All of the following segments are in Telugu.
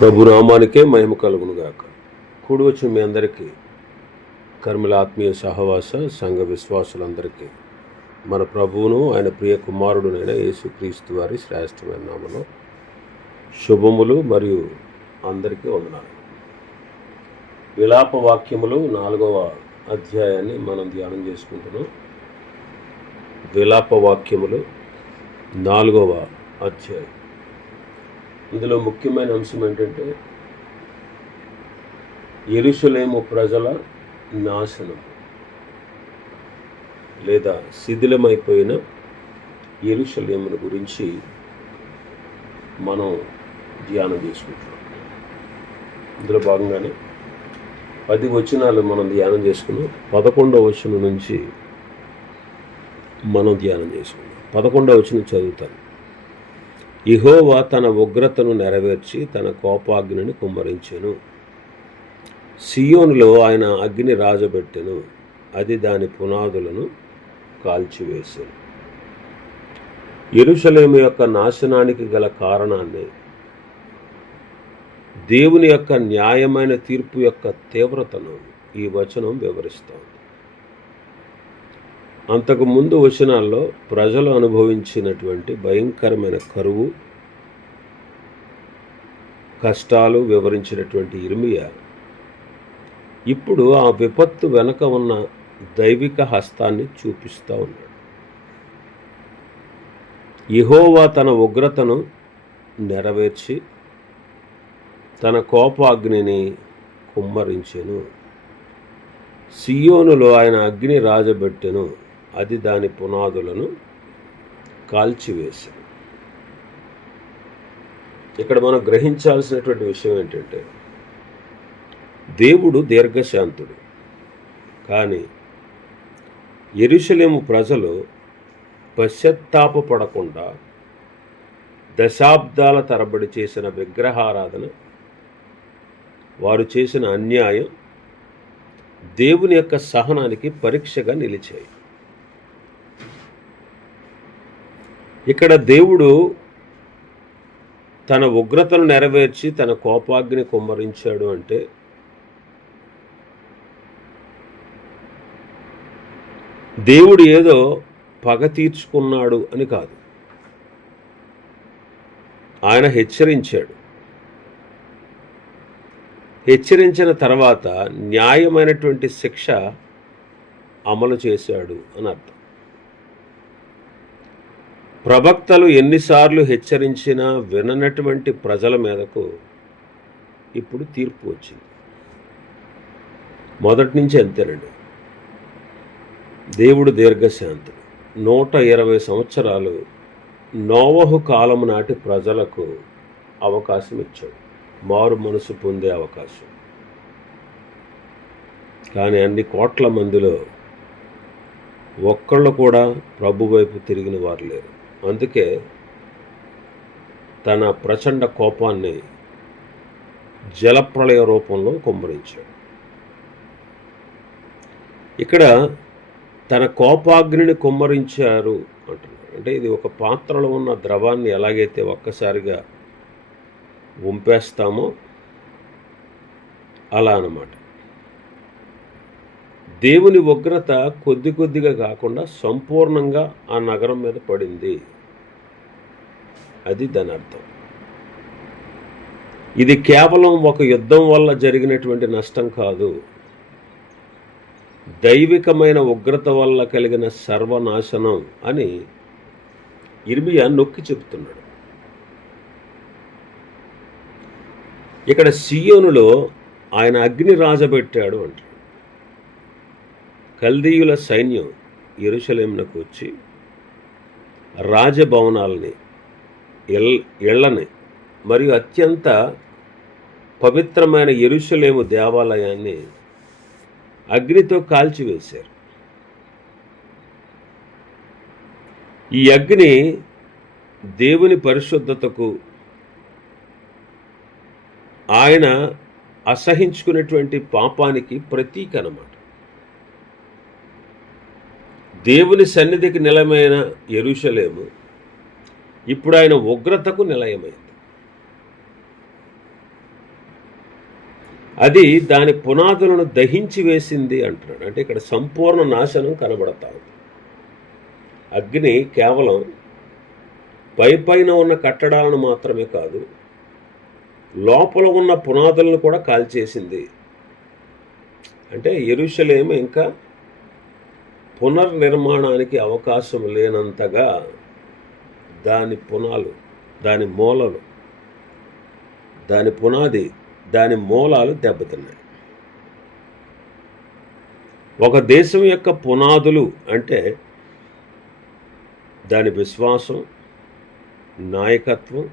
ప్రభునామానికే మహిమ కలుగునుగాక. కూడి వచ్చిన మీ అందరికీ, కర్మల ఆత్మీయ సహవాస సంఘ విశ్వాసులందరికీ మన ప్రభువును ఆయన ప్రియ కుమారుడునైన యేసుక్రీస్తు వారి శ్రేష్టమైన నామములో శుభములు మరియు అందరికీ వందనాలు. విలాప వాక్యములు 4వ అధ్యాయాన్ని మనం ధ్యానం చేసుకుంటున్నాం. విలాప వాక్యములు 4వ అధ్యాయం. ఇందులో ముఖ్యమైన అంశం ఏంటంటే యెరూషలేము ప్రజల నాశనం లేదా శిథిలమైపోయిన యెరూషలేమును గురించి మనం ధ్యానం చేసుకుంటున్నాం. ఇందులో భాగంగానే 10 వచనాలు మనం ధ్యానం చేసుకున్నాం. 11వ వచనం నుంచి మనం ధ్యానం చేసుకున్నాం. 11వ వచనం చదువుతాను. యెహోవా తన ఉగ్రతను నెరవేర్చి తన కోపాగ్నిని కుమ్మరించెను. సియోనులో ఆయన అగ్ని రాజబెట్టెను, అది దాని పునాదులను కాల్చివేసెను. యెరూషలేము యొక్క నాశనానికి గల కారణాన్ని, దేవుని యొక్క న్యాయమైన తీర్పు యొక్క తీవ్రతను ఈ వచనం వివరిస్తోంది. అంతకుముందు వచనాల్లో ప్రజలు అనుభవించినటువంటి భయంకరమైన కరువు, కష్టాలు వివరించినటువంటి ఇర్మియా ఇప్పుడు ఆ విపత్తు వెనక ఉన్న దైవిక హస్తాన్ని చూపిస్తూ ఉన్నాడు. యెహోవా తన ఉగ్రతను నెరవేర్చి తన కోపాగ్నిని కుమ్మరించెను. సియోనులో ఆయన అగ్ని రాజబెట్టెను, అది దాని పునాదులను కాల్చివేశాను. ఇక్కడ మనం గ్రహించాల్సినటువంటి విషయం ఏంటంటే, దేవుడు దీర్ఘశాంతుడు, కానీ యెరూషలేము ప్రజలు పశ్చాత్తాపపడకుండా దశాబ్దాల తరబడి చేసిన విగ్రహారాధన, వారు చేసిన అన్యాయం దేవుని యొక్క సహనానికి పరీక్షగా నిలిచాయి. ఇక్కడ దేవుడు తన ఉగ్రతను నెరవేర్చి తన కోపాగ్ని కుమ్మరించాడు అంటే, దేవుడు ఏదో పగ తీర్చుకున్నాడు అని కాదు. ఆయన హెచ్చరించాడు. హెచ్చరించిన తర్వాత న్యాయమైనటువంటి శిక్ష అమలు చేశాడు అని అర్థం. ప్రవక్తలు ఎన్నిసార్లు హెచ్చరించినా విననటువంటి ప్రజల మీదకు ఇప్పుడు తీర్పు వచ్చింది. మొదటి నుంచి అంతేనండి. దేవుడు దీర్ఘశాంతుడు. 120 సంవత్సరాలు నోవహు కాలం నాటి ప్రజలకు అవకాశం ఇచ్చాడు, మారు మనసు పొందే అవకాశం. కానీ అన్ని కోట్ల మందిలో ఒక్కళ్ళు కూడా ప్రభు వైపు తిరిగిన వారు లేరు. అందుకే తన ప్రచండ కోపాన్ని జలప్రళయ రూపంలో కుమ్మరించాడు. ఇక్కడ తన కోపాగ్నిని కుమ్మరించారు అంటున్నాడు. అంటే ఇది ఒక పాత్రలో ఉన్న ద్రవాన్ని ఎలాగైతే ఒక్కసారిగా వంపేస్తామో అలా అన్నమాట. దేవుని ఉగ్రత కొద్ది కొద్దిగా కాకుండా సంపూర్ణంగా ఆ నగరం మీద పడింది. అది దాని అర్థం. ఇది కేవలం ఒక యుద్ధం వల్ల జరిగినటువంటి నష్టం కాదు, దైవికమైన ఉగ్రత వల్ల కలిగిన సర్వనాశనం అని ఇర్మియా నొక్కి చెబుతున్నాడు. ఇక్కడ సియోనులో ఆయన అగ్ని రాజబెట్టాడు అంటాడు. కల్దీయుల సైన్యం యెరూషలేమునకు వచ్చి రాజభవనాలని, ఇళ్లని మరియు అత్యంత పవిత్రమైన యెరూషలేము దేవాలయాన్ని అగ్నితో కాల్చివేశారు. ఈ అగ్ని దేవుని పరిశుద్ధతకు, ఆయన అసహించుకునేటువంటి పాపానికి ప్రతీక అన్నమాట. దేవుని సన్నిధికి నిలమైన యెరూషలేము ఇప్పుడు ఆయన ఉగ్రతకు నిలయమైంది. అది దాని పునాదులను దహించి వేసింది అంటున్నాడు. అంటే ఇక్కడ సంపూర్ణ నాశనం కనబడతా ఉంది. అగ్ని కేవలం పైన ఉన్న కట్టడాలను మాత్రమే కాదు, లోపల ఉన్న పునాదులను కూడా కాల్చేసింది. అంటే యెరూషలేము ఇంకా పునర్నిర్మాణానికి అవకాశం లేనంతగా దాని పునాలు, దాని మూలలు, దాని పునాది, దాని మూలాలు దెబ్బతిన్నాయి. ఒక దేశం యొక్క పునాదులు అంటే దాని విశ్వాసం, నాయకత్వం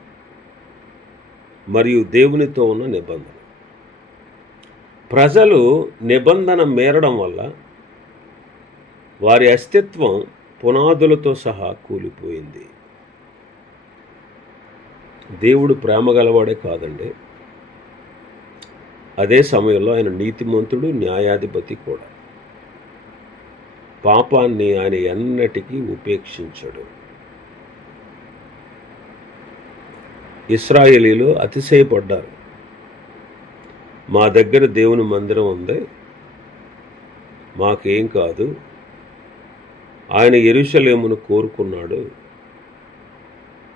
మరియు దేవునితో ఉన్న నిబంధన. ప్రజలు నిబంధన మేరడం వల్ల వారి అస్తిత్వం పునాదులతో సహా కూలిపోయింది. దేవుడు ప్రేమ గలవాడే కాదండి, అదే సమయంలో ఆయన నీతిమంతుడు, న్యాయాధిపతి కూడా. పాపాన్ని ఆయన ఎన్నటికీ ఉపేక్షించడు. ఇశ్రాయేలీలు అతిశయపడ్డారు. మా దగ్గర దేవుని మందిరం ఉంది, మాకేం కాదు, ఆయన యెరూషలేమును కోరుకున్నాడు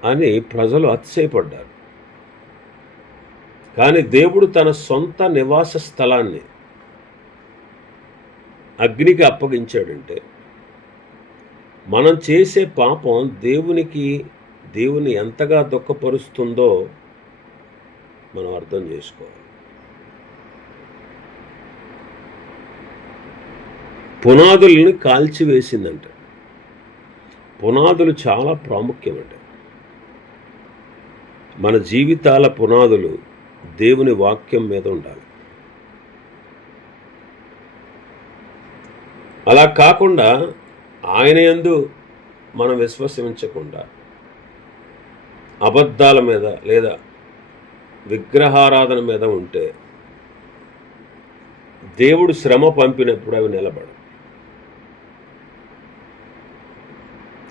అని ప్రజలు అతిశయపడ్డారు. కానీ దేవుడు తన సొంత నివాస స్థలాన్ని అగ్నికి అప్పగించాడంటే మనం చేసే పాపం దేవుని ఎంతగా దుఃఖపరుస్తుందో మనం అర్థం చేసుకోవాలి. పునాదుల్ని కాల్చివేసిందంట. పునాదులు చాలా ప్రాముఖ్యమంట. మన జీవితాల పునాదులు దేవుని వాక్యం మీద ఉండాలి. అలా కాకుండా ఆయన యందు మనం విశ్వసించకుండా అబద్ధాల మీద లేదా విగ్రహారాధన మీద ఉంటే దేవుడు శ్రమ పంపినప్పుడు అవి నిలబడవు.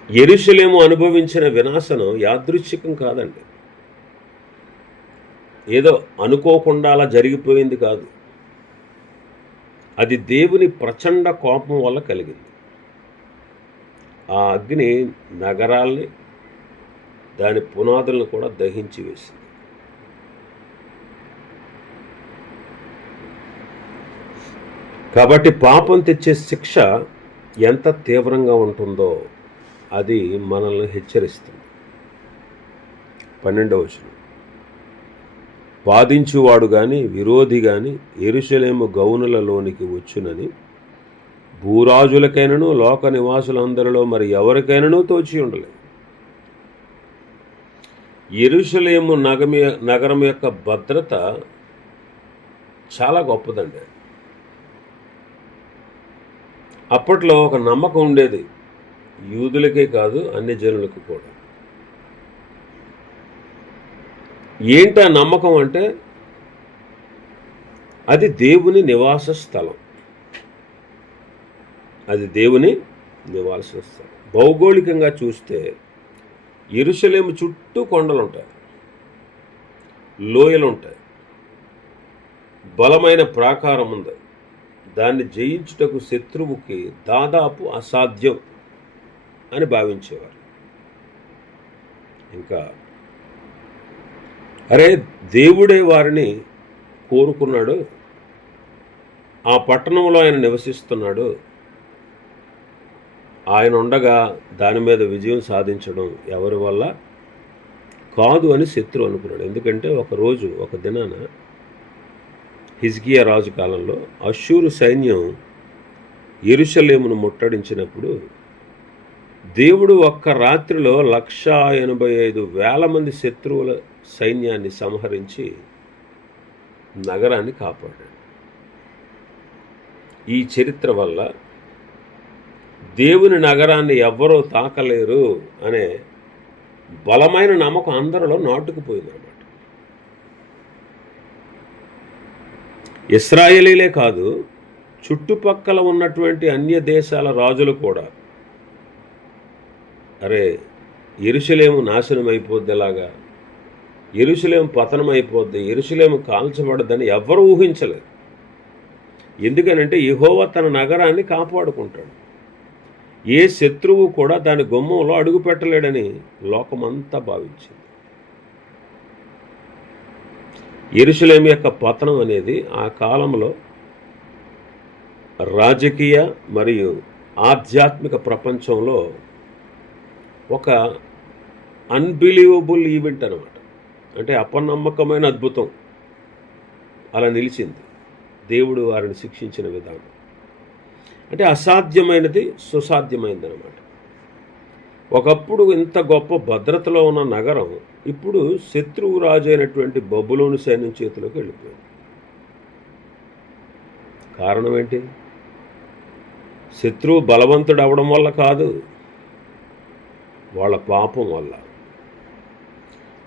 యెరూషలేము అనుభవించిన వినాశనం యాదృచ్ఛికం కాదండి, ఏదో అనుకోకుండా అలా జరిగిపోయింది కాదు. అది దేవుని ప్రచండ కోపం వల్ల కలిగింది. ఆ అగ్ని నగరాల్ని, దాని పునాదులను కూడా దహించి వేసింది. కాబట్టి పాపం తెచ్చే శిక్ష ఎంత తీవ్రంగా ఉంటుందో అది మనల్ని హెచ్చరిస్తుంది. 12వ వచనం, వాదించువాడు గాని విరోధి గాని యెరూషలేము గౌనులలోనికి వచ్చునని భూరాజులకైనను లోక నివాసులందరిలో మరి ఎవరికైనానూ తోచి ఉండలేదు. యెరూషలేము నగరం యొక్క భద్రత చాలా గొప్పదండి. అప్పట్లో ఒక నమ్మకం ఉండేది, యూదులకే కాదు అన్ని జనులకు కూడా. ఏంటా నమ్మకం అంటే అది దేవుని నివాస స్థలం. అది దేవుని నివాస స్థలం. భౌగోళికంగా చూస్తే యెరూషలేము చుట్టూ కొండలు ఉంటాయి, లోయలు ఉంటాయి, బలమైన ప్రాకారం ఉంది. దాన్ని జయించుటకు శత్రువుకి దాదాపు అసాధ్యం అని భావించేవారు. ఇంకా అరే, దేవుడే వారిని కోరుకున్నాడు, ఆ పట్టణంలో ఆయన నివసిస్తున్నాడు, ఆయన ఉండగా దాని మీద విజయం సాధించడం ఎవరి వల్ల కాదు అని శత్రువు అనుకున్నాడు. ఎందుకంటే ఒక దినాన హిజ్కియా రాజు కాలంలో అష్షూరు సైన్యం యెరూషలేమును ముట్టడించినప్పుడు దేవుడు ఒక్క రాత్రిలో 185,000 మంది శత్రువుల సైన్యాన్ని సంహరించి నగరాన్ని కాపాడాడు. ఈ చరిత్ర వల్ల దేవుని నగరాన్ని ఎవ్వరూ తాకలేరు అనే బలమైన నమ్మకం అందరిలో నాటుకుపోయిందన్నమాట. ఇశ్రాయేలీలే కాదు, చుట్టుపక్కల ఉన్నటువంటి అన్య దేశాల రాజులు కూడా అరే యెరూషలేము నాశనం అయిపోద్ది, ఎలాగా యెరూషలేము పతనం అయిపోద్ది, యెరూషలేము కాల్చబడదని ఎవ్వరూ ఊహించలేదు. ఎందుకనంటే యెహోవా తన నగరాన్ని కాపాడుకుంటాడు. ఏ శత్రువు కూడా దాని గుమ్మంలో అడుగు పెట్టలేడని లోకమంతా భావించింది. యెరూషలేము యొక్క పతనం అనేది ఆ కాలంలో రాజకీయ మరియు ఆధ్యాత్మిక ప్రపంచంలో ఒక అన్బిలీవబుల్ ఈవెంట్ అనమాట. అంటే అపనమ్మకమైన అద్భుతం అలా నిలిచింది. దేవుడు వారిని శిక్షించిన విధానం అంటే అసాధ్యమైనది సుసాధ్యమైంది అనమాట. ఒకప్పుడు ఇంత గొప్ప భద్రతలో ఉన్న నగరం ఇప్పుడు శత్రువు రాజు అయినటువంటి బబులోను సైన్యం చేతిలోకి వెళ్ళిపోయింది. కారణం ఏంటి? శత్రువు బలవంతుడు అవడం వల్ల కాదు, వాళ్ళ పాపం వల్ల.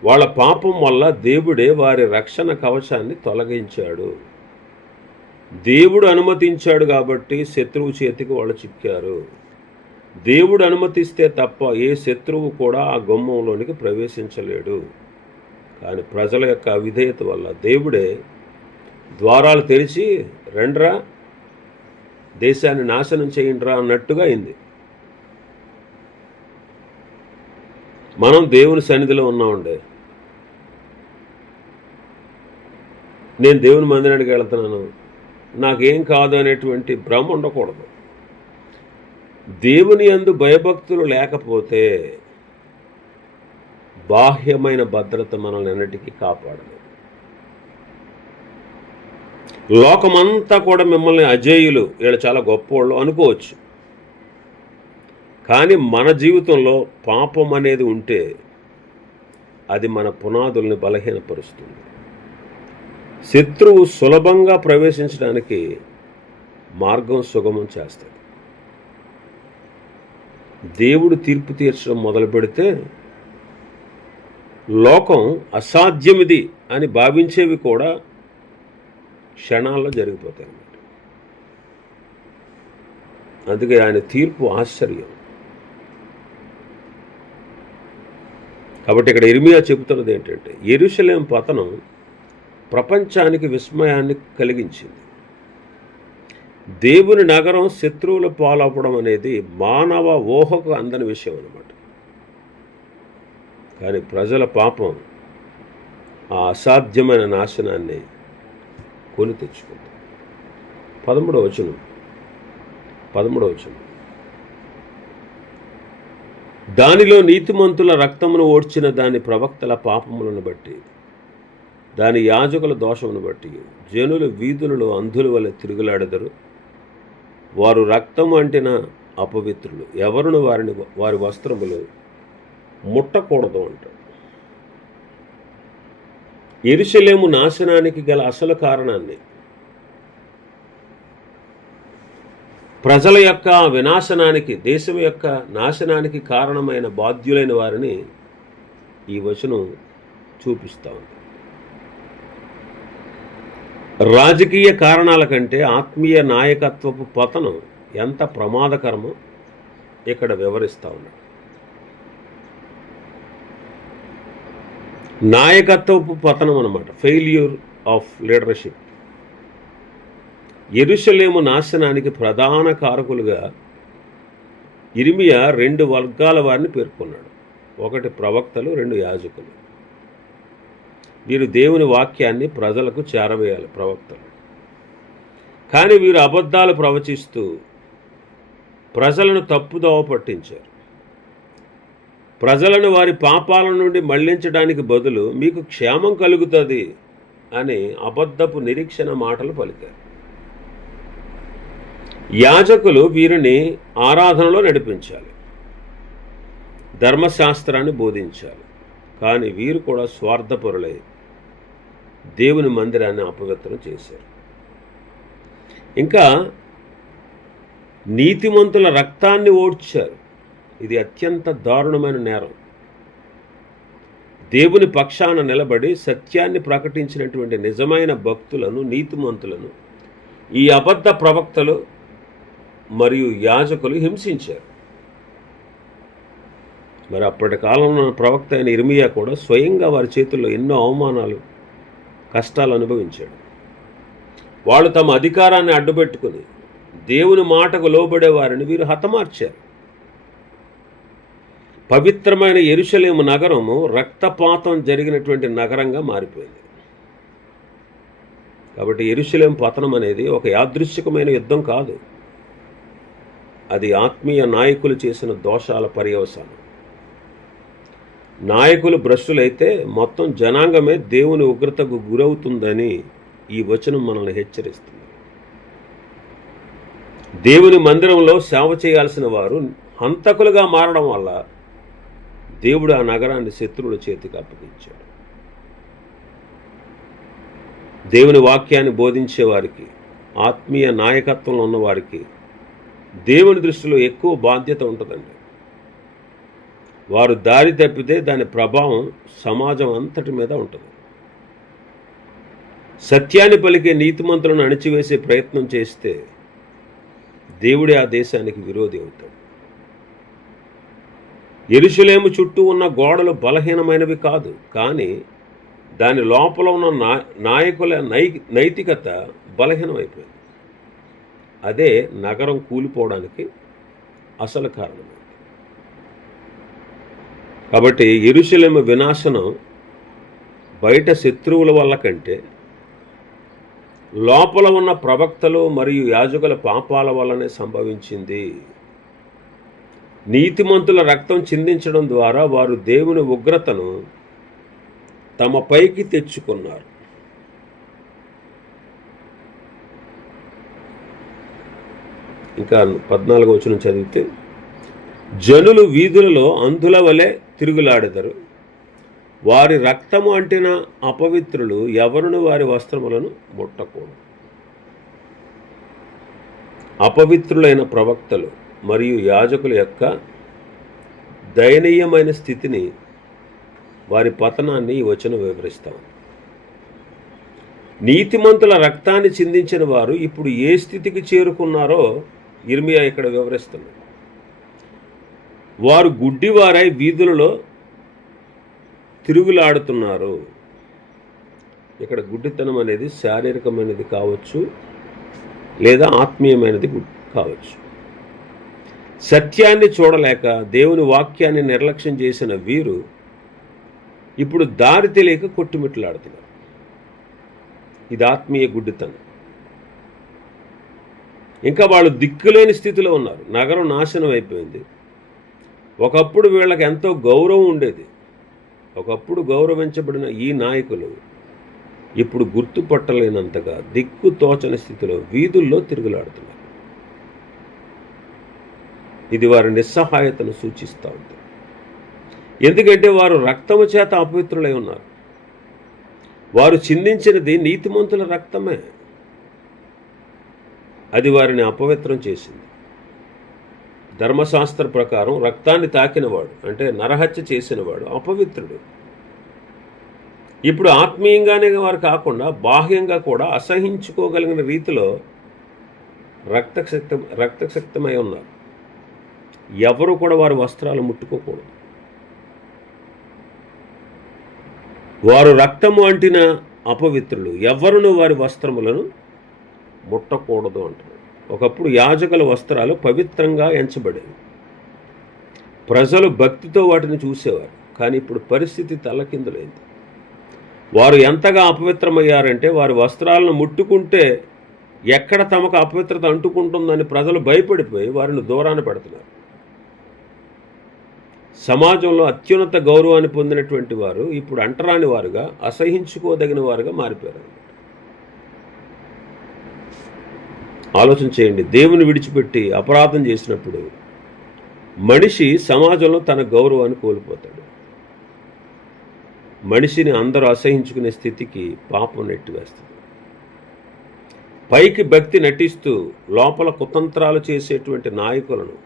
వాళ్ళ పాపం వల్ల దేవుడే వారి రక్షణ కవచాన్ని తొలగించాడు. దేవుడు అనుమతించాడు కాబట్టి శత్రువు చేతికి వాళ్ళు చిక్కారు. దేవుడు అనుమతిస్తే తప్ప ఏ శత్రువు కూడా ఆ గుమ్మంలోనికి ప్రవేశించలేడు. కానీ ప్రజల యొక్క అవిధేయత వల్ల దేవుడే ద్వారాలు తెరిచి రండ్రా దేశాన్ని నాశనం చేయండిరా అన్నట్టుగా అయింది. మనం దేవుని సన్నిధిలో ఉన్నామండి. నేను దేవుని మందిరానికి వెళ్తున్నాను, నాకేం కాదు అనేటువంటి భ్రమ ఉండకూడదు. దేవుని యందు భయభక్తులు లేకపోతే బాహ్యమైన భద్రత మనల్ని ఎన్నటికీ కాపాడదు. లోకమంతా కూడా మిమ్మల్ని అజేయులు, వీళ్ళు చాలా గొప్పవాళ్ళు అనుకోవచ్చు. కానీ మన జీవితంలో పాపం అనేది ఉంటే అది మన పునాదుల్ని బలహీనపరుస్తుంది. శత్రువు సులభంగా ప్రవేశించడానికి మార్గం సుగమం చేస్తాడు. దేవుడు తీర్పు తీర్చడం మొదలు పెడితే లోకం అసాధ్యమిది అని భావించేవి కూడా క్షణాల్లో జరిగిపోతాయి అన్నమాట. అందుకే ఆయన తీర్పు ఆశ్చర్యం. కాబట్టి ఇక్కడ ఇర్మియా చెబుతున్నది ఏంటంటే యెరూషలేము పతనం ప్రపంచానికి విస్మయాన్ని కలిగించింది. దేవుని నగరం శత్రువుల పాలవడం అనేది మానవ ఊహకు అందని విషయం అన్నమాట. కానీ ప్రజల పాపం ఆ అసాధ్యమైన నాశనాన్ని కొని తెచ్చుకుంది. 13వ వచనం దానిలో నీతిమంతుల రక్తమును ఓడ్చిన దాని ప్రవక్తల పాపములను బట్టి, దాని యాజకుల దోషమును బట్టి జనులు వీధులలో అంధుల వలె తిరుగులాడెదరు. వారు రక్తము అంటిన అపవిత్రులు, ఎవరును వారి వస్త్రములు ముట్టకూడదు అంటాడు. యెరూషలేము నాశనానికి గల అసలు కారణాన్ని, ప్రజల యొక్క వినాశనానికి, దేశం యొక్క నాశనానికి కారణమైన బాధ్యులైన వారిని ఈ వచనం చూపిస్తా ఉంది. రాజకీయ కారణాల కంటే ఆత్మీయ నాయకత్వపు పతనం ఎంత ప్రమాదకరమో ఇక్కడ వివరిస్తూ ఉన్నాడు. నాయకత్వపు పతనం అన్నమాట, ఫెయిల్యూర్ ఆఫ్ లీడర్షిప్. యెరూషలేము నాశనానికి ప్రధాన కారకులుగా ఇర్మియా 2 వర్గాల వారిని పేర్కొన్నాడు. 1 ప్రవక్తలు, 2 యాజకులు. వీరు దేవుని వాక్యాన్ని ప్రజలకు చేరవేయాలి, ప్రవక్తలు. కానీ వీరు అబద్ధాలు ప్రవచిస్తూ ప్రజలను తప్పుదోవ పట్టించారు. ప్రజలను వారి పాపాల నుండి మళ్లించడానికి బదులు మీకు క్షేమం కలుగుతుంది అని అబద్ధపు నిరీక్షణ మాటలు పలికారు. యాజకులు వీరిని ఆరాధనలో నడిపించాలి, ధర్మశాస్త్రాన్ని బోధించాలి. కానీ వీరు కూడా స్వార్థపరులై దేవుని మందిరాన్ని అపవిత్రం చేశారు. ఇంకా నీతిమంతుల రక్తాన్ని ఓడ్చారు. ఇది అత్యంత దారుణమైన నేరం. దేవుని పక్షాన నిలబడి సత్యాన్ని ప్రకటించినటువంటి నిజమైన భక్తులను, నీతిమంతులను ఈ అబద్ధ ప్రవక్తలు మరియు యాజకులు హింసించారు. మరి అప్పటి కాలంలో ప్రవక్త అయిన ఇర్మియా కూడా స్వయంగా వారి చేతుల్లో ఎన్నో అవమానాలు, కష్టాలు అనుభవించాడు. వాళ్ళు తమ అధికారాన్ని అడ్డుపెట్టుకుని దేవుని మాటకు లోబడే వారిని వీరు హతమార్చారు. పవిత్రమైన యెరూషలేము నగరము రక్తపాతం జరిగినటువంటి నగరంగా మారిపోయింది. కాబట్టి యెరూషలేము పతనం అనేది ఒక యాదృచ్ఛికమైన యుద్ధం కాదు, అది ఆత్మీయ నాయకులు చేసిన దోషాల పర్యవసానం. నాయకులు భ్రష్టులైతే మొత్తం జనాంగమే దేవుని ఉగ్రతకు గురవుతుందని ఈ వచనం మనల్ని హెచ్చరిస్తుంది. దేవుని మందిరంలో సేవ చేయాల్సిన వారు హంతకులుగా మారడం వల్ల దేవుడు ఆ నగరాన్ని శత్రువుల చేతికి అప్పగించాడు. దేవుని వాక్యాన్ని బోధించే వారికి, ఆత్మీయ నాయకత్వంలో ఉన్నవారికి దేవుని దృష్టిలో ఎక్కువ బాధ్యత ఉంటుందండి. వారు దారి తప్పితే దాని ప్రభావం సమాజం అంతటి మీద ఉంటుంది. సత్యాన్ని పలికే నీతిమంతులను అణిచివేసే ప్రయత్నం చేస్తే దేవుడే ఆ దేశానికి విరోధి అవుతాడు. యెరూషలేము చుట్టూ ఉన్న గోడలు బలహీనమైనవి కాదు, కానీ దాని లోపల ఉన్న నాయకుల నైతికత బలహీనమైపోయింది. అదే నగరం కూలిపోవడానికి అసలు కారణం. కాబట్టి యెరూషలేము వినాశనం బయట శత్రువుల వల్ల కంటే లోపల ఉన్న ప్రవక్తలు మరియు యాజకుల పాపాల వల్లనే సంభవించింది. నీతిమంతుల రక్తం చిందించడం ద్వారా వారు దేవుని ఉగ్రతను తమ పైకి తెచ్చుకున్నారు. ఇంకా 14వ వచనం చదివితే, జనులు వీధులలో అంధుల వలె తిరుగులాడెదరు, వారి రక్తము అంటిన అపవిత్రులు ఎవరును వారి వస్త్రములను ముట్టకూడదు. అపవిత్రులైన ప్రవక్తలు మరియు యాజకుల యొక్క దయనీయమైన స్థితిని, వారి పతనాన్ని ఈ వచనం వివరిస్తాం. నీతిమంతుల రక్తాన్ని చిందించిన వారు ఇప్పుడు ఏ స్థితికి చేరుకున్నారో ఇర్మియా ఇక్కడ వివరిస్తున్నారు. వారు గుడ్డివారై వీధులలో తిరుగులాడుతున్నారు. ఇక్కడ గుడ్డితనం అనేది శారీరకమైనది కావచ్చు, లేదా ఆత్మీయమైనది కావచ్చు. సత్యాన్ని చూడలేక దేవుని వాక్యాన్ని నిర్లక్ష్యం చేసిన వీరు ఇప్పుడు దారి తెలియక కొట్టుమిట్లాడుతున్నారు. ఇది ఆత్మీయ గుడ్డితనం. ఇంకా వాళ్ళు దిక్కులేని స్థితిలో ఉన్నారు. నగరం నాశనం అయిపోయింది. ఒకప్పుడు వీళ్ళకి ఎంతో గౌరవం ఉండేది. ఒకప్పుడు గౌరవించబడిన ఈ నాయకులు ఇప్పుడు గుర్తుపట్టలేనంతగా దిక్కు తోచని స్థితిలో వీధుల్లో తిరుగులాడుతున్నారు. ఇది వారి నిస్సహాయతను సూచిస్తూ ఉంది. ఎందుకంటే వారు రక్తము చేత అపవిత్రులై ఉన్నారు. వారు చిందించినది నీతిమంతుల రక్తమే. అది వారిని అపవిత్రం చేసింది. ధర్మశాస్త్ర ప్రకారం రక్తాన్ని తాకినవాడు, అంటే నరహత్య చేసినవాడు అపవిత్రుడు. ఇప్పుడు ఆత్మీయంగానే వారు కాకుండా బాహ్యంగా కూడా అసహించుకోగలిగిన రీతిలో రక్తశక్తమై ఉన్నారు. ఎవరు కూడా వారి వస్త్రాలు ముట్టుకోకూడదు. వారు రక్తము అంటిన అపవిత్రులు ఎవరును వారి వస్త్రములను ముట్టకూడదు అంటున్నారు. ఒకప్పుడు యాజకుల వస్త్రాలు పవిత్రంగా ఎంచబడేవి. ప్రజలు భక్తితో వాటిని చూసేవారు. కానీ ఇప్పుడు పరిస్థితి తలకిందులైంది. వారు ఎంతగా అపవిత్రమయ్యారంటే వారి వస్త్రాలను ముట్టుకుంటే ఎక్కడ తమకు అపవిత్రత అంటుకుంటుందని ప్రజలు భయపడిపోయి వారిని దూరాన పెడుతున్నారు. సమాజంలో అత్యున్నత గౌరవాన్ని పొందినటువంటి వారు ఇప్పుడు అంటరాని వారుగా, అసహించుకోదగిన వారుగా మారిపోయారు. ఆలోచన చేయండి. దేవుని విడిచిపెట్టి అపరాధం చేసినప్పుడు మనిషి సమాజంలో తన గౌరవాన్ని కోల్పోతాడు. మనిషిని అందరూ అసహించుకునే స్థితికి పాపం నెట్టివేస్తుంది. పైకి భక్తి నటిస్తూ లోపల కుతంత్రాలు చేసేటువంటి నాయకులను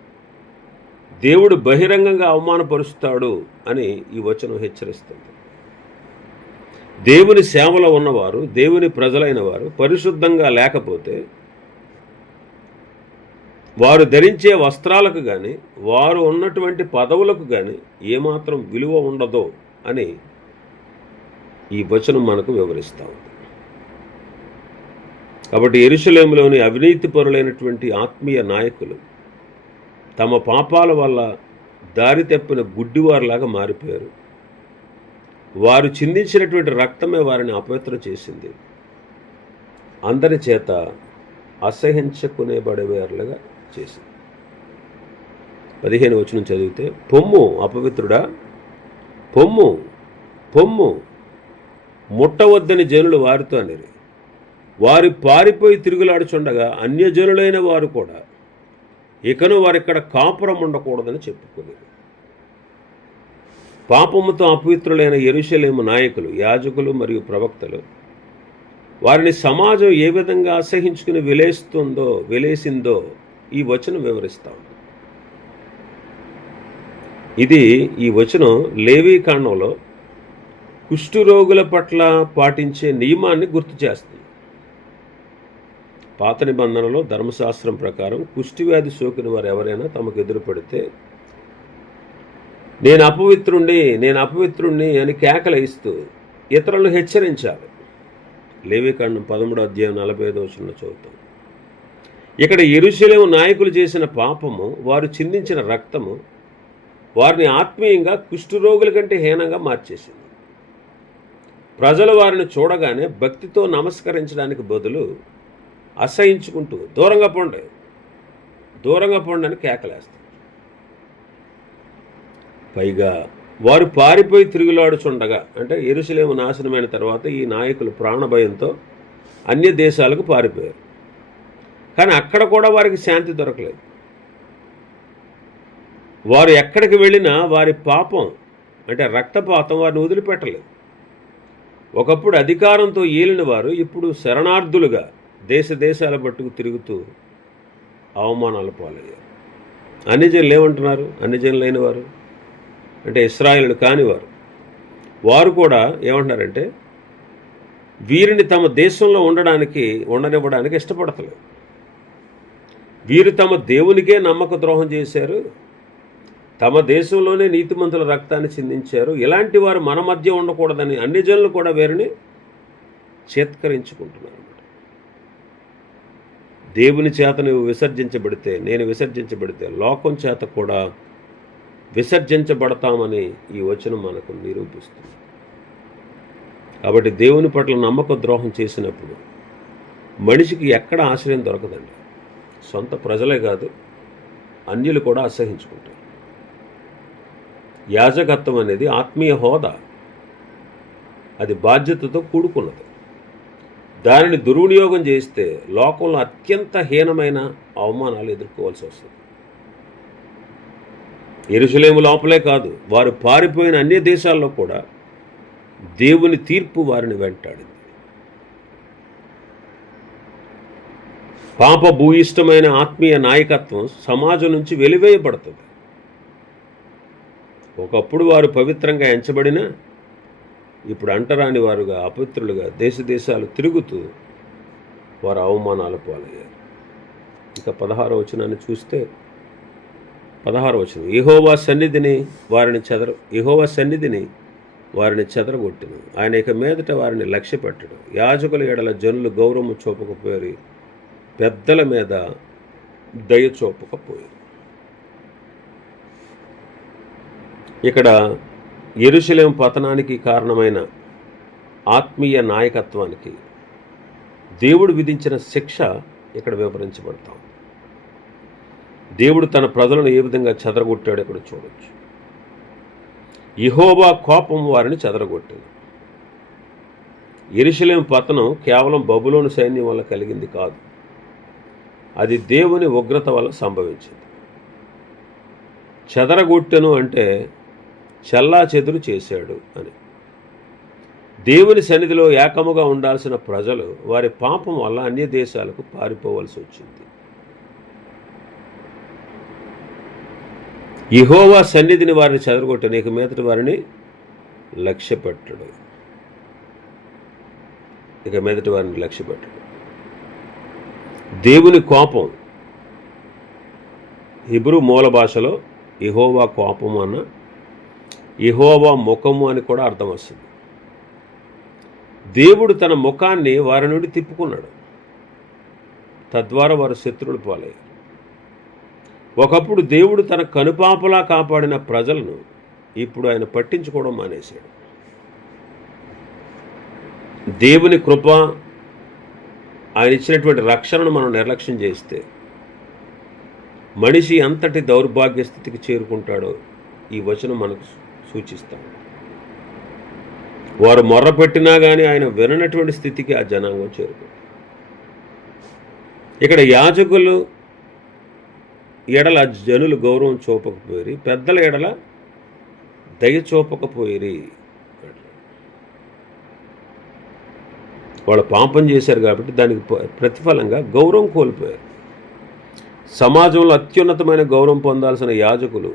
దేవుడు బహిరంగంగా అవమానపరుస్తాడు అని ఈ వచనం హెచ్చరిస్తుంది. దేవుని సేవలో ఉన్నవారు, దేవుని ప్రజలైన వారు పరిశుద్ధంగా లేకపోతే వారు ధరించే వస్త్రాలకు కానీ, వారు ఉన్నటువంటి పదవులకు కానీ ఏమాత్రం విలువ ఉండదో అని ఈ వచనం మనకు వివరిస్తూ ఉంది. కాబట్టి యెరూషలేములోని అవినీతిపరులైనటువంటి ఆత్మీయ నాయకులు తమ పాపాల వల్ల దారి తప్పిన గుడ్డివారిలాగా మారిపోయారు. వారు చిందించినటువంటి రక్తమే వారిని అపవిత్రం చేసింది. అందరి చేత అసహించుకునేబడేవారులుగా చేసింది. 15వ వచనం చదివితే, పొమ్ము అపవిత్రుడా, పొమ్ము పొమ్ము, ముట్టవద్దని జనులు వారితో అనిరి. వారి పారిపోయి తిరుగులాడుచుండగా అన్యజనులైన వారు కూడా ఇకను వారిక్కడ కాపురం ఉండకూడదని చెప్పుకునేది. పాపముతో అపవిత్రులైన యెరూషలేము నాయకులు, యాజకులు మరియు ప్రవక్తలు వారిని సమాజం ఏ విధంగా అసహించుకుని వెలేసిందో ఈ వచనం వివరిస్తాం. ఈ వచనం లేవీకాండంలో కుష్ఠరోగుల పట్ల పాటించే నియమాన్ని గుర్తు చేస్తుంది. పాత నిబంధనలో ధర్మశాస్త్రం ప్రకారం కుష్ఠవ్యాధి సోకిన వారు ఎవరైనా తమకు ఎదురుపడితే నేను అపవిత్రుణ్ణి అని కేకలేస్తూ ఇతరులను హెచ్చరించాలి. లేవీకాండం 13వ అధ్యాయం 45వ వచనంలో చదువుతాం. ఇక్కడ యెరూషలేము నాయకులు చేసిన పాపము, వారు చిందించిన రక్తము వారిని ఆత్మీయంగా కుష్ఠరోగుల కంటే హీనంగా మార్చేసింది. ప్రజలు వారిని చూడగానే భక్తితో నమస్కరించడానికి బదులు అసహించుకుంటూ దూరంగా పోండి అని కేకలేస్తారు. పైగా వారు పారిపోయి తిరుగులాడుచుండగా, అంటే యెరూషలేము నాశనమైన తర్వాత ఈ నాయకులు ప్రాణభయంతో అన్య దేశాలకు పారిపోయారు. కానీ అక్కడ కూడా వారికి శాంతి దొరకలేదు. వారు ఎక్కడికి వెళ్ళినా వారి పాపం, అంటే రక్తపాతం వారిని వదిలిపెట్టలేదు. ఒకప్పుడు అధికారంతో ఏలిన వారు ఇప్పుడు శరణార్థులుగా దేశాల పట్టుకు తిరుగుతూ అవమానాల పాలయ్యారు. అన్ని జనులు ఏమంటున్నారు? అన్ని జనులైన వారు అంటే ఇశ్రాయేలు కానివారు, వారు కూడా ఏమంటున్నారంటే వీరిని తమ దేశంలో ఉండనివ్వడానికి ఇష్టపడతలేదు. వీరు తమ దేవునికే నమ్మక ద్రోహం చేశారు, తమ దేశంలోనే నీతిమంతుల రక్తాన్ని చిందించారు. ఇలాంటి వారు మన మధ్య ఉండకూడదని అన్ని జనులు కూడా వీరిని చేత్కరించుకుంటున్నారు. దేవుని చేత నేను విసర్జించబడితే లోకం చేత కూడా విసర్జించబడతామని ఈ వచనం మనకు నిరూపిస్తుంది. కాబట్టి దేవుని పట్ల నమ్మక ద్రోహం చేసినప్పుడు మనిషికి ఎక్కడ ఆశ్రయం దొరకదండి. సొంత ప్రజలే కాదు, అన్యులు కూడా అసహించుకుంటారు. యాజకత్వం అనేది ఆత్మీయ హోదా, అది బాధ్యతతో కూడుకున్నది. దానిని దుర్వినియోగం చేస్తే లోకంలో అత్యంత హీనమైన అవమానాలు ఎదుర్కోవాల్సి వస్తుంది. యెరూషలేము లోపలే కాదు, వారు పారిపోయిన అన్య దేశాల్లో కూడా దేవుని తీర్పు వారిని వెంటాడింది. పాప భూయిష్టమైన ఆత్మీయ నాయకత్వం సమాజం నుంచి వెలివేయబడుతుంది. ఒకప్పుడు వారు పవిత్రంగా ఎంచబడినా ఇప్పుడు అంటరాని వారుగా, అపవిత్రులుగా దేశాలు తిరుగుతూ వారు అవమానాల పాలయ్యారు. ఇక 16వ వచనాన్ని చూస్తే, 16వ వచనం, యెహోవా సన్నిధిని వారిని చెదరగొట్టును. ఆయన ఇక మీదట వారిని లక్ష్యపెట్టడు. యాజకుల ఎడల జనులు గౌరవము చూపకపోయి పెద్దల మీద దయ చూపకపోయారు. ఇక్కడ యెరూషలేము పతనానికి కారణమైన ఆత్మీయ నాయకత్వానికి దేవుడు విధించిన శిక్ష ఇక్కడ వివరించబడతాం. దేవుడు తన ప్రజలను ఏ విధంగా చెదరగొట్టాడో ఇక్కడ చూడవచ్చు. యెహోవా కోపం వారిని చెదరగొట్టింది. యెరూషలేము పతనం కేవలం బబులోను సైన్యం వల్ల కలిగింది కాదు, అది దేవుని ఉగ్రత వల్ల సంభవించింది. చెదరగొట్టెను అంటే చెల్లాచెదురు చేశాడు అని. దేవుని సన్నిధిలో ఏకముగా ఉండాల్సిన ప్రజలు వారి పాపం వల్ల అన్య దేశాలకు పారిపోవలసి వచ్చింది. యెహోవా సన్నిధిని వారిని చెదరగొట్టను, ఇక మీదట వారిని లక్ష్యపెట్టడు. దేవుని కోపం హిబ్రూ మూల భాషలో యెహోవా కోపము అన్న యెహోవా ముఖము అని కూడా అర్థం వస్తుంది. దేవుడు తన ముఖాన్ని వారి నుండి తిప్పుకున్నాడు. తద్వారా వారు శత్రువులు పాలయ్యారు. ఒకప్పుడు దేవుడు తన కనుపాపలా కాపాడిన ప్రజలను ఇప్పుడు ఆయన పట్టించుకోవడం మానేశాడు. దేవుని కృప, ఆయన ఇచ్చినటువంటి రక్షణను మనం నిర్లక్ష్యం చేస్తే మనిషి అంతటి దౌర్భాగ్య స్థితికి చేరుకుంటాడో ఈ వచనం మనకు సూచిస్తాడు. వారు మొర్రపెట్టినా కానీ ఆయన విననటువంటి స్థితికి ఆ జనాంగం చేరుకుంది. ఇక్కడ యాజకులు ఎడల జనులు గౌరవం చూపకపోయి, పెద్దల ఎడల దయ చూపకపోయి. వాళ్ళు పాపం చేశారు కాబట్టి దానికి ప్రతిఫలంగా గౌరవం కోల్పోయారు. సమాజంలో అత్యున్నతమైన గౌరవం పొందాల్సిన యాజకులు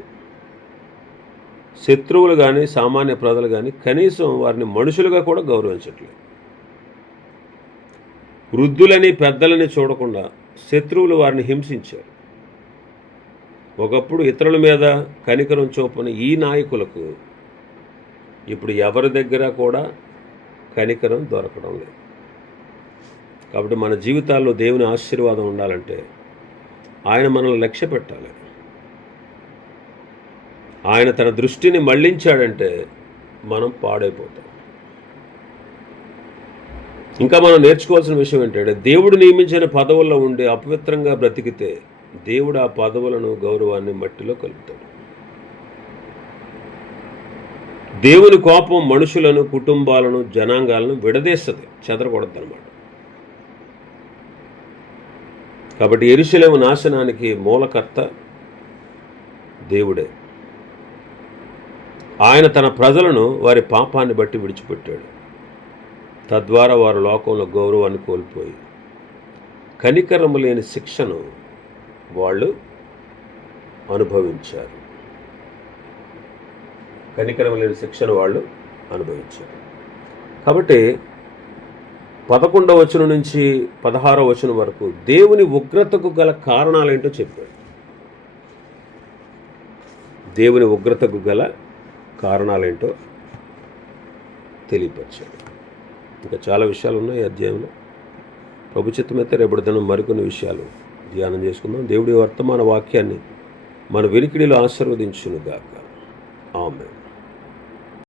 శత్రువులు కానీ సామాన్య ప్రజలు కానీ కనీసం వారిని మనుషులుగా కూడా గౌరవించట్లేదు. వృద్ధులని పెద్దలని చూడకుండా శత్రువులు వారిని హింసించారు. ఒకప్పుడు ఇతరుల మీద కనికరం చూపని ఈ నాయకులకు ఇప్పుడు ఎవరి దగ్గర కూడా కనికరం దొరకడం లేదు. కాబట్టి మన జీవితాల్లో దేవుని ఆశీర్వాదం ఉండాలంటే ఆయన మనల్ని లక్ష్య పెట్టాలి. ఆయన తన దృష్టిని మళ్లించాడంటే మనం పాడైపోతాం. ఇంకా మనం నేర్చుకోవాల్సిన విషయం ఏంటంటే, దేవుడు నియమించిన పదవుల్లో ఉండి అపవిత్రంగా బ్రతికితే దేవుడు ఆ పదవులను గౌరవాన్ని మట్టిలో కలుపుతాడు. దేవుని కోపం మనుషులను, కుటుంబాలను, జనాంగాలను విడదీస్తుంది, చెదరకూడదన్నమాట. కాబట్టి యెరూషలేము నాశనానికి మూలకర్త దేవుడే. ఆయన తన ప్రజలను వారి పాపాన్ని బట్టి విడిచిపెట్టాడు. తద్వారా వారు లోకంలో గౌరవాన్ని కోల్పోయి కనికరము లేని శిక్షను వాళ్ళు అనుభవించారు. కాబట్టి 11వ వచనం నుంచి 16వ వచనం వరకు దేవుని ఉగ్రతకు గల కారణాలేంటో చెప్పాడు. దేవుని ఉగ్రతకు గల కారణాలేంటో తెలియపరిచాడు. ఇంకా చాలా విషయాలు ఉన్నాయి అధ్యాయంలో. ప్రభు చిత్తమైతే రేపటి దినం మరికొన్ని విషయాలు ధ్యానం చేసుకుందాం. దేవుడి వర్తమాన వాక్యాన్ని మన వెలికిడిలో ఆశీర్వదించునుగాక. ఆమేన్.